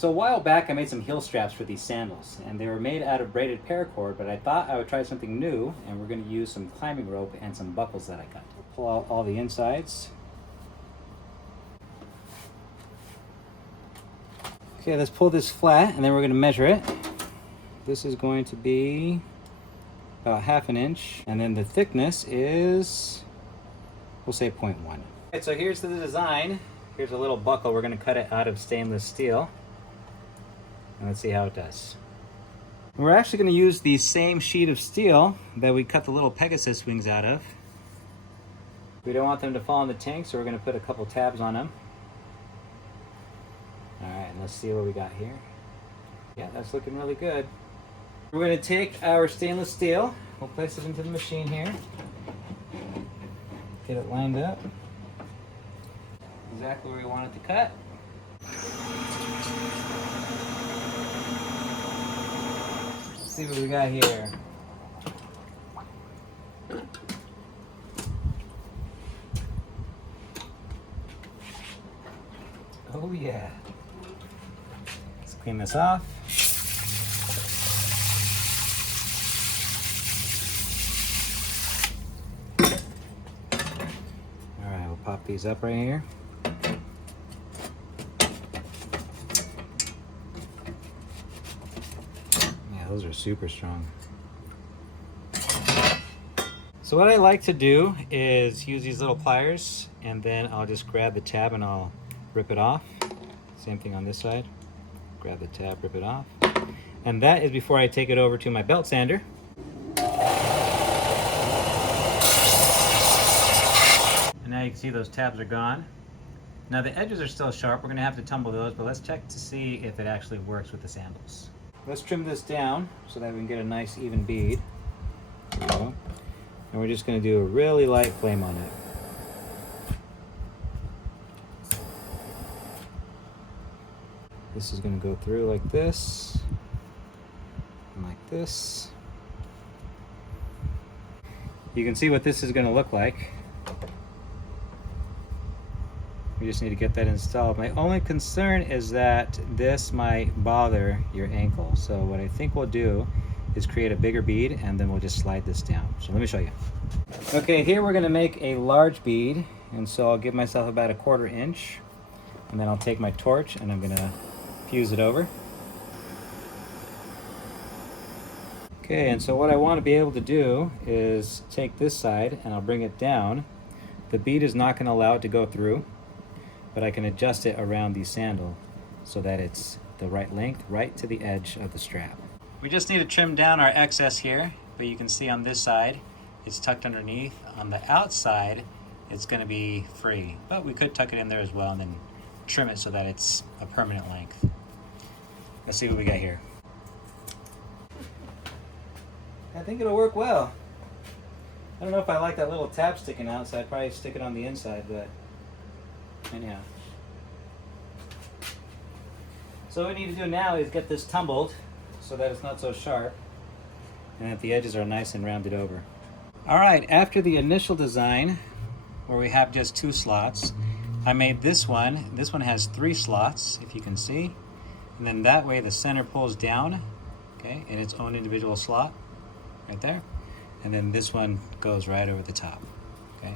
So a while back I made some heel straps for these sandals, and they were made out of braided paracord, but I thought I would try something new, and we're going to use some climbing rope and some buckles that I cut. We'll pull out all the insides. Okay, let's pull this flat, and then we're going to measure it. This is going to be about 1/2 inch, and then the thickness is, we'll say 0.1. Okay, so here's the design. Here's a little buckle. We're going to cut it out of stainless steel. And let's see how it does. We're actually going to use the same sheet of steel that we cut the little Pegasus wings out of. We don't want them to fall in the tank, so we're going to put a couple tabs on them. Alright, and let's see what we got here. Yeah, that's looking really good. We're going to take our stainless steel, we'll place it into the machine here. Get it lined up. Exactly where we want it to cut. Let's see what we got here. Oh yeah. Let's clean this off. All right, we'll pop these up right here. Those are super strong. So what I like to do is use these little pliers, and then I'll just grab the tab and I'll rip it off. Same thing on this side. Grab the tab, rip it off. And that is before I take it over to my belt sander. And now you can see those tabs are gone. Now the edges are still sharp. We're gonna have to tumble those, but let's check to see if it actually works with the sandals. Let's trim this down so that we can get a nice even bead. There we go. And we're just going to do a really light flame on it. This is going to go through like this and like this. You can see what this is going to look like. We just need to get that installed. My only concern is that this might bother your ankle. So what I think we'll do is create a bigger bead, and then we'll just slide this down. So let me show you. Okay, here we're gonna make a large bead, and so I'll give myself about 1/4 inch, and then I'll take my torch and I'm gonna fuse it over. Okay, and so what I want to be able to do is take this side and I'll bring it down. The bead is not gonna allow it to go through, but I can adjust it around the sandal so that it's the right length, right to the edge of the strap. We just need to trim down our excess here, but you can see on this side, it's tucked underneath. On the outside, it's gonna be free, but we could tuck it in there as well and then trim it so that it's a permanent length. Let's see what we got here. I think it'll work well. I don't know if I like that little tab sticking out, so I'd probably stick it on the inside, but anyhow. So what we need to do now is get this tumbled so that it's not so sharp and that the edges are nice and rounded over. All right, after the initial design where we have just 2 slots, I made this one. This one has 3 slots, if you can see. And then that way the center pulls down, okay, in its own individual slot right there. And then this one goes right over the top, okay?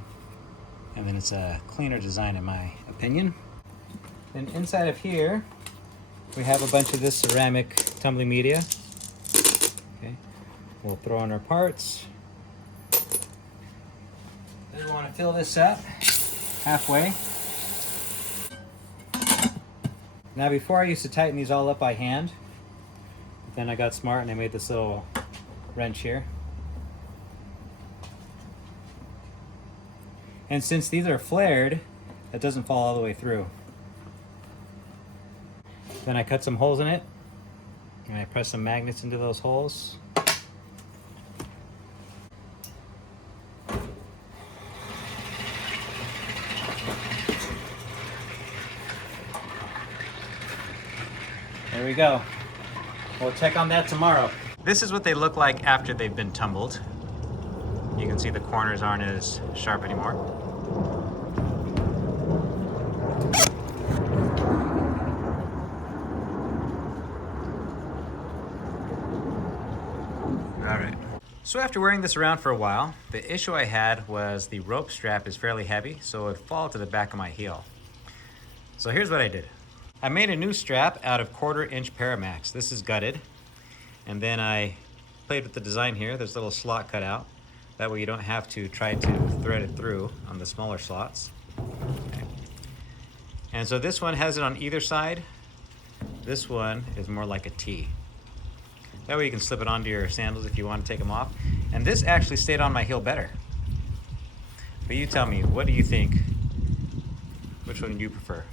And then it's a cleaner design in my opinion. Then inside of here, we have a bunch of this ceramic tumbling media. Okay, we'll throw in our parts. Then we want to fill this up halfway. Now before I used to tighten these all up by hand, but then I got smart and I made this little wrench here. And since these are flared, it doesn't fall all the way through. Then I cut some holes in it, and I press some magnets into those holes. There we go. We'll check on that tomorrow. This is what they look like after they've been tumbled. You can see the corners aren't as sharp anymore. All right. So after wearing this around for a while, the issue I had was the rope strap is fairly heavy, so it would fall to the back of my heel. So here's what I did. I made a new strap out of 1/4-inch Paramax. This is gutted. And then I played with the design here. There's a little slot cut out. That way you don't have to try to thread it through on the smaller slots. Okay. And so this one has it on either side. This one is more like a T. That way you can slip it onto your sandals if you want to take them off. And this actually stayed on my heel better. But you tell me, what do you think? Which one do you prefer?